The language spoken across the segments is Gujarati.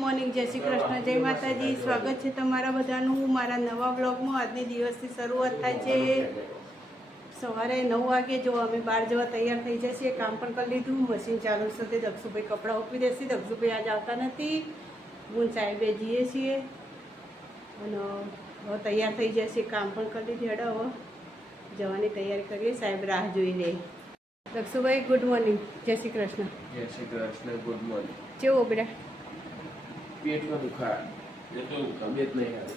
મોર્નિંગ જય શ્રી કૃષ્ણ જય માતાજી. સ્વાગત છે તમારા બધાનું મારા નવા બ્લોગમાં આજની દિવસથી શરૂઆત થાય છે સવારે નવ વાગે. જો અમે બહાર જવા તૈયાર થઈ જશે કામ પણ કરી લીધું. મશીન ચાલુ સાથે દક્ષુભાઈ કપડાં ઉપી દેશે. દક્ષુભાઈ આજ આવતા નથી. હું સાહેબે જઈએ છીએ. અને હવે તૈયાર થઈ જશે કામ પણ કરી લીધી હેડો હવે. જવાની તૈયારી કરીએ સાહેબ રાહ જોઈ લે દક્ષુભાઈ ગુડ મોર્નિંગ. જય શ્રી કૃષ્ણ. જય શ્રી કૃષ્ણ ગુડ મોર્નિંગ. કેવો બેટા પેટમાં દુખાય. એ તો તબિયત નહીં આવે.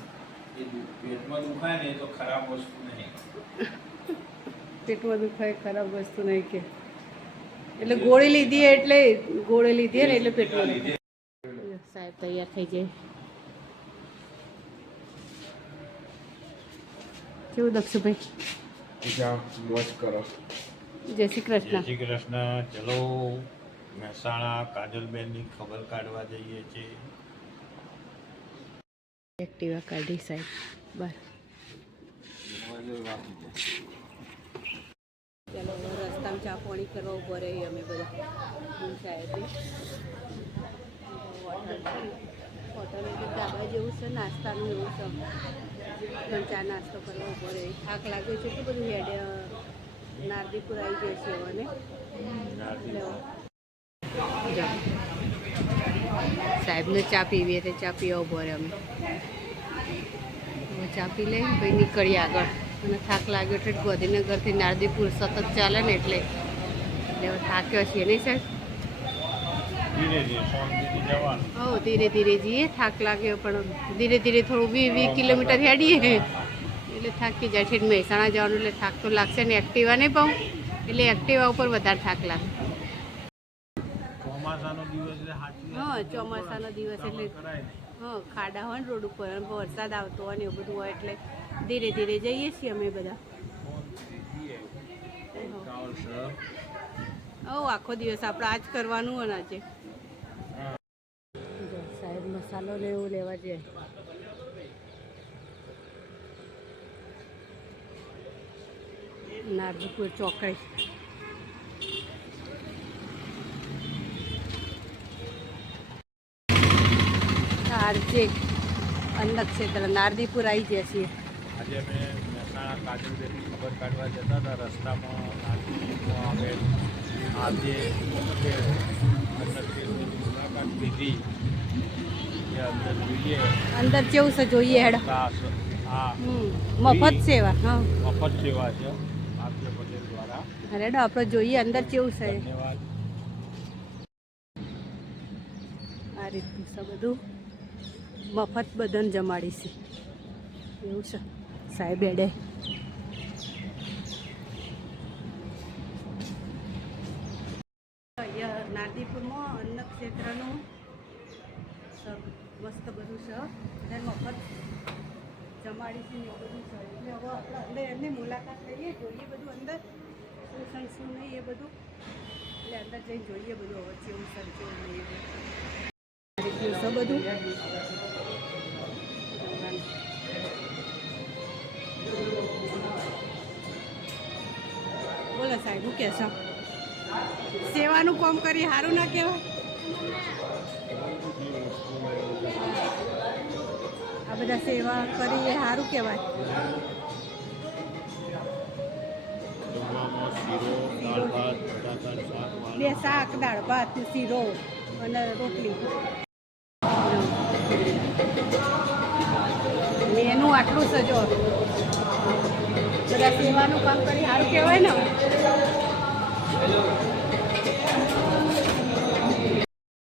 એ પેટમાં દુખાય ને તો ખરાબ વસ્તુ નહીં. પેટમાં દુખાય ખરાબ વસ્તુ નહીં કે. એટલે ગોળી લીધી એટલે ગોળી લીધી ને એટલે પેટમાં લીધે. સાહેબ તૈયાર થઈ જાય કેવું દક્ષુભાઈ? મોજ કરો. જય શ્રી જય કૃષ્ણ શ્રી કૃષ્ણ. ચલો મહેસાણા કાજલબેનની ખબર કાઢવા જઈએ છીએ. એક્ટિવા કાઢી સાહેબ. બાર ચાલો રસ્તામાં ચા પાણી કરવા ઊભો રહીએ અમે બધા. હોટલ એટલે ધાબા જેવું છે નાસ્તાનું એવું છે. પણ ચા નાસ્તો કરવા ઊભો રહી થાક લાગ્યો છે કે બધું હેડે નારદીપુર આવી જશે હવે ને એટલે હવે જાઓ. સાહેબને ચા પીવીએ તો ચા પીવા ઊભો રહે અમે. ચા પી લઈ પછી નીકળીએ આગળ. અને થાક લાગ્યો એટલે ગાંધીનગરથી નારદીપુર સતત ચાલે ને એટલે. એટલે થાક્યો છીએ નહીં સાહેબ? હો ધીરે ધીરે જઈએ. થાક લાગ્યો પણ ધીરે ધીરે થોડું વીસ વીસ કિલોમીટર હેડીએ. એટલે થાકી જાય. છે મહેસાણા જવાનું એટલે થાક તો લાગશે ને. એક્ટિવા નહીં પાઉં. એટલે એક્ટિવા ઉપર વધારે થાક લાગે ચોમાસાનો દિવસ એટલે સાચી ચોમાસાનો દિવસ એટલે, હા, ખાડા હોય ને રોડ ઉપર વરસાદ આવતો હોય ને એવું બધું હોય એટલે ધીરે ધીરે જઈએ છીએ અમે બધા. ઓ આખો દિવસ આપણે આ જ કરવાનું હોય આજે. સાહેબ, મસાલો ને એવું લેવા જઈએ. નારજીપુર ચોકડી. આરજે અન્ન ક્ષેત્ર નારદીપુર આવી ગયા છીએ. આજે અમે મહેસાણા કાજલબેનની ખબર કાઢવા જતા હતા રસ્તામાં આજે મુલાકાત લીધી અંદર જોઈએ. અંદર કેવું છે જોઈએ હેડ. મફત સેવા હા. મફત સેવા છે આરકે પટેલ દ્વારા. રેડો આપણે જોઈએ અંદર કેવું છે. ધન્યવાદ. આ રીતનું છે બધું. મફત બધાને જમાડીશી. એવું છે. સાહેબ એડે. નાદીપુરમાં નારદીપુરમાં અન્ન ક્ષેત્રનું મસ્ત બધું છે. અને મફત જમાડીશું ને બધું છે. એટલે હવે આપણે અંદર એમની મુલાકાત લઈએ, જોઈએ બધું અંદર. શું શું નહીં એ બધું. એટલે અંદર જઈને જોઈએ બધું હવે કેવું ને કેવું નહીં એ. છે બધું? બોલો સાહેબ હું કહેશો? સેવાનું કામ કરી સારું ના કહેવાય? આ બધા સેવા કરી એ સારું કહેવાય. બે શાક, દાળ, ભાત, શીરો અને રોટલી. સેવાનું કામ કરી સારું કહેવાય ને.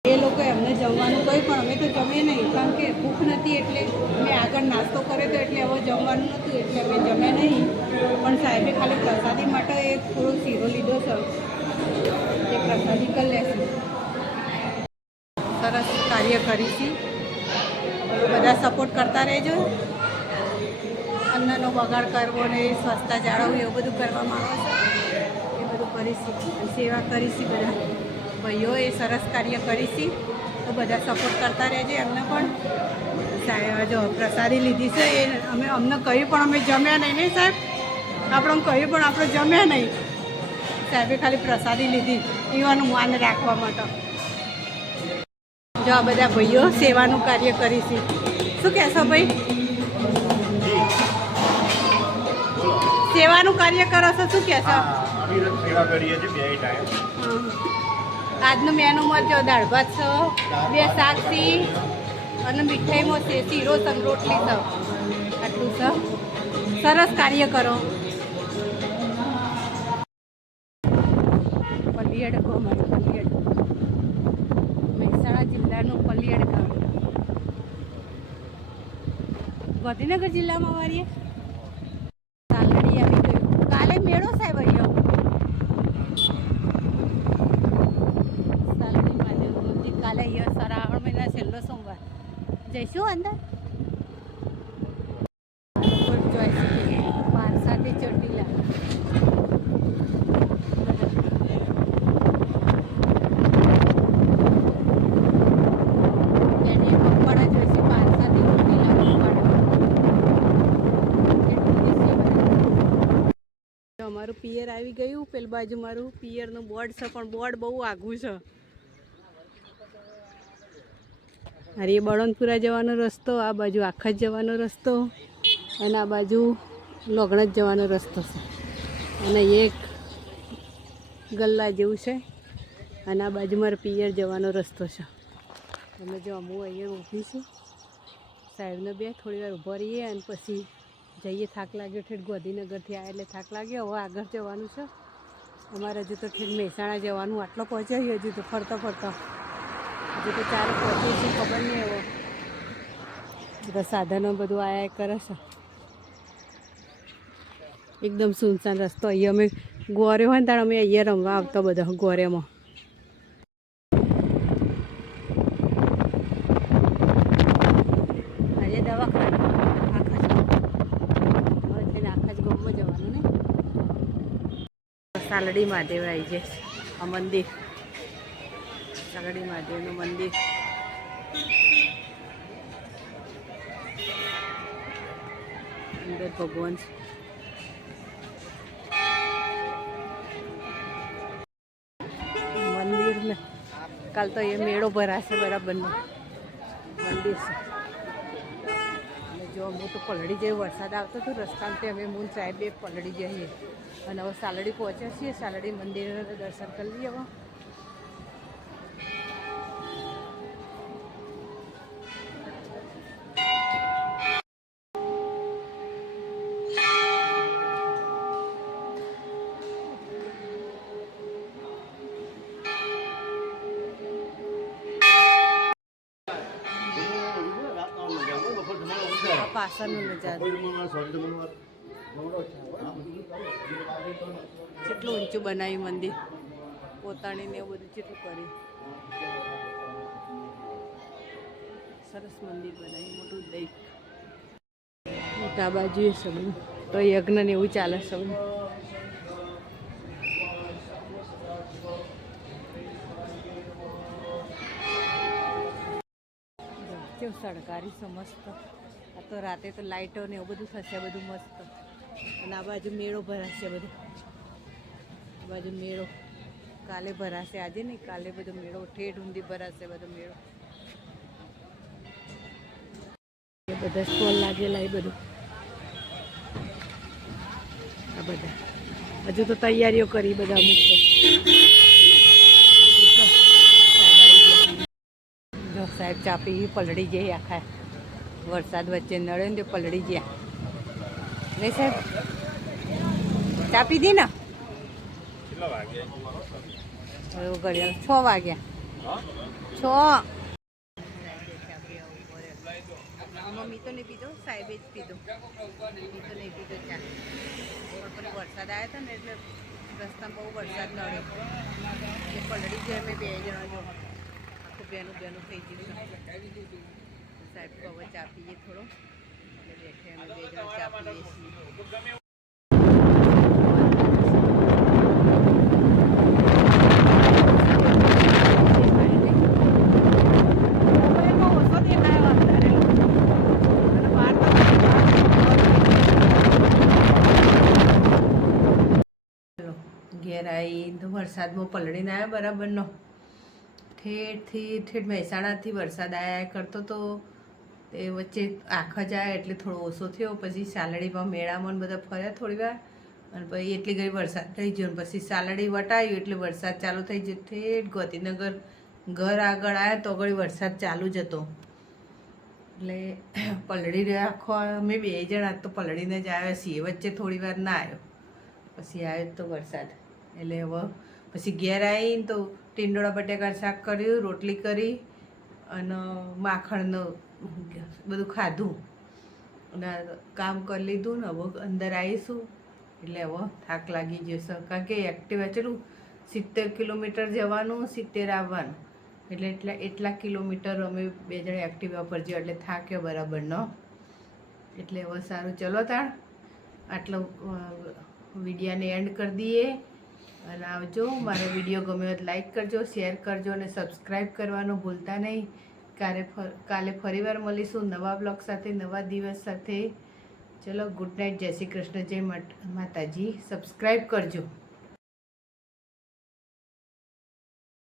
એ લોકો એમને જમવાનું કહ્યું પણ અમે તો જમીએ નહીં, કારણ કે ભૂખ નથી એટલે મેં આગળ નાસ્તો કર્યો તો એટલે હવે જમવાનું નહોતું, એટલે અમે જમ્યા નહીં. પણ સાહેબે ખાલી પ્રસાદી માટે એક થોડો શીરો લીધો છે. એ પ્રસાદી કરી લેશું. સરસ કાર્ય કરીશી. બધા સપોર્ટ કરતા રહેજો. અન્નનો બગાડ કરવો ને સ્વચ્છતા જાળવવી, એવું બધું કરવામાં આવે છે. એ બધું કરીશું સેવા કરીશી બધા. ભાઈઓ, એ સરસ કાર્ય કરીશી. તો બધા સપોર્ટ કરતા રહેજે. એમને પણ સાહેબ જો પ્રસાદી લીધી છે, એ અમે, અમને કહ્યું પણ અમે જમ્યા નહીં નહીં સાહેબ? આપણે કહ્યું પણ આપણે જમ્યા નહીં. સાહેબે ખાલી પ્રસાદી લીધી એવાનું માન રાખવા માટે. જો આ બધા ભાઈઓ સેવાનું કાર્ય કરીશું. શું કહેશો ભાઈ? સેવાનું કાર્ય કરો છો શું કહેશો સેવા કરીએ છીએ બે ટાઈમ. આજનું મેનુમાં જો દાળ ભાત છો બે શાક છે અને મીઠાઈમાં છે શીરો તન રોટલી છે આટલું છે. સરસ કાર્ય કરો. પલિયડ ગામ પલિયડ. મહેસાણા જિલ્લાનું પલિયડ ગામ. ગાંધીનગર જિલ્લામાં વારીએ તાલડી આવી ગયું કાલે મેળો સાહેબ અહીંયા સાલની મહાદેવ મંદિર કાલે અહીંયા શ્રાવણ મહિના છેલ્લો સોમવાર જઈશું અંદર? સાથે ચોટીલા અમારું પિયર આવી ગયું. પેલી બાજુ મારું પિયરનું બોર્ડ છે, પણ બોર્ડ બહુ આઘું છે. અરે, એ બળવંતપુરા જવાનો રસ્તો, આ બાજુ આખા જવાનો રસ્તો અને આ બાજુ જ જવાનો રસ્તો છે. અને એક ગલ્લા જેવું છે અને આ બાજુ મારે પિયર જવાનો રસ્તો છે. અમે જો હું અહીંયા ઊભી છું. સાહેબને બે થોડી વાર ઊભા રહીએ અને પછી જઈએ થાક લાગ્યો ઠેઠ ગોધીનગરથી આવ્યા એટલે થાક લાગ્યો. હવે આગળ જવાનું છે. અમારે હજુ તો ઠેઠ મહેસાણા જવાનું, આટલો પહોંચ્યા હજુ તો ફરતા ફરતા. હજુ તો ચારે પહોંચે છે, ખબર નહીં એવો બધા સાધનો બધું આયા કરે છે. એકદમ સુનસાન રસ્તો. અહીંયા અમે ગોરે હોય ને ત્યારે અમે અહીંયા રમવા આવતા બધા ગોરેમાં. સાલડી મહાદેવ આવી જાય આ મંદિર. સાલડી મહાદેવનું મંદિર. અંદર ભગવાન મંદિર ને કાલ તો એ મેળો ભરાશે બરાબરનો મંદિર છે. જો અમે તો પલળી જઈએ વરસાદ આવતો હતો રસ્તામાં અમે મૂન સાહેબ પલળી જઈએ. અને હવે સાલડી પહોંચ્યા છીએ, સાલડી મંદિર દર્શન કરી લઈએ આ પાછળનો નજારો કેટલું ઊંચું બનાવ્યું મંદિર પોતાણીને એવું બધું કેટલું કર્યું સરસ મંદિર બનાવ્યું મોટું દૈક મોટા બાજુએ સબનું તો યજ્ઞ ને એવું ચાલે સબનું કેવું સળગારી છે મસ્ત આ તો રાતે તો લાઇટો ને એવું બધું થશે, બધું મસ્ત. અને આ બાજુ મેળો ભરાશે બધું. આ બાજુ મેળો. કાલે ભરાશે આજે નહીં, કાલે બધો મેળો, ઠેઠ ઊંધી ભરાશે બધો મેળો. બધા સ્ટોલ લાગેલા એ બધું. આ બધા. હજુ તો તૈયારીઓ કરી બધા અમુક તો. સાહેબ ચાપી પલળી ગઈ આખા. વરસાદ વચ્ચે નળે ને પલળી ગયા. નહીં સાહેબ, ચા દી ને? હવે ઘડિયાળ છ વાગ્યા. છ. મમ્મી તો નહીં પીધો, સાહેબે જ પીધો. મમ્મી તો નહીં પીધો ચા. વરસાદ આવ્યો હતો ને એટલે રસ્તામાં બહુ વરસાદ નડ્યો. એટલે ગયો, અમે બે જણા જો. આખું બેનું બેનું થઈ ગયું. સાહેબ કહો હવે ચા પીએ થોડો. એટલે છીએ. વરસાદમાં પલળીને આવ્યા બરાબરનો. ઠેઠથી ઠેઠ મહેસાણાથી વરસાદ આવ્યા કરતો તો તે વચ્ચે આખા જાય એટલે થોડો ઓછો થયો. પછી સાલડીમાં મેળામાં બધા ફર્યા થોડી વાર. અને પછી એટલી ઘડી વરસાદ થઈ ગયો પછી સાલડી વટાયું એટલે વરસાદ ચાલુ થઈ ગયો. ઠેઠ ગોતીનગર ઘર આગળ આવ્યા તો આગળ વરસાદ ચાલુ જ હતો. એટલે પલળી આખો અમે બે જણા. તો પલળીને જ આવ્યા છીએ. વચ્ચે થોડી વાર ના આવ્યો. પછી આવ્યો તો વરસાદ. એટલે હવે પછી ઘેર આવીને તો ટીંડોળા બટેકા શાક કર્યું, રોટલી કરી અને માખણનું બધું ખાધું. અને કામ કરી લીધું ને હવે અંદર આવીશું. એટલે હવે થાક લાગી જશે કારણ કે એક્ટિવા ચલું સિત્તેર કિલોમીટર જવાનું, સિત્તેર આવવાનું. એટલે એટલા એટલા કિલોમીટર અમે બે જણ એક્ટિવા પર જઈએ એટલે થાક્યો બરાબર ન. એટલે હવે સારું. ચલો તાણ, આટલો વિડીયાને એન્ડ કરી દઈએ. અને આવજો, મારો વીડિયો ગમ્યો તો લાઈક કરજો શેર કરજો અને સબસ્ક્રાઈબ કરવાનું ભૂલતા નહીં. કાલે કાલે ફરીવાર મળીશું નવા બ્લોગ સાથે, નવા દિવસ સાથે. ચલો ગુડ નાઇટ જય શ્રી કૃષ્ણ, જય માતાજી. સબસ્ક્રાઈબ કરજો.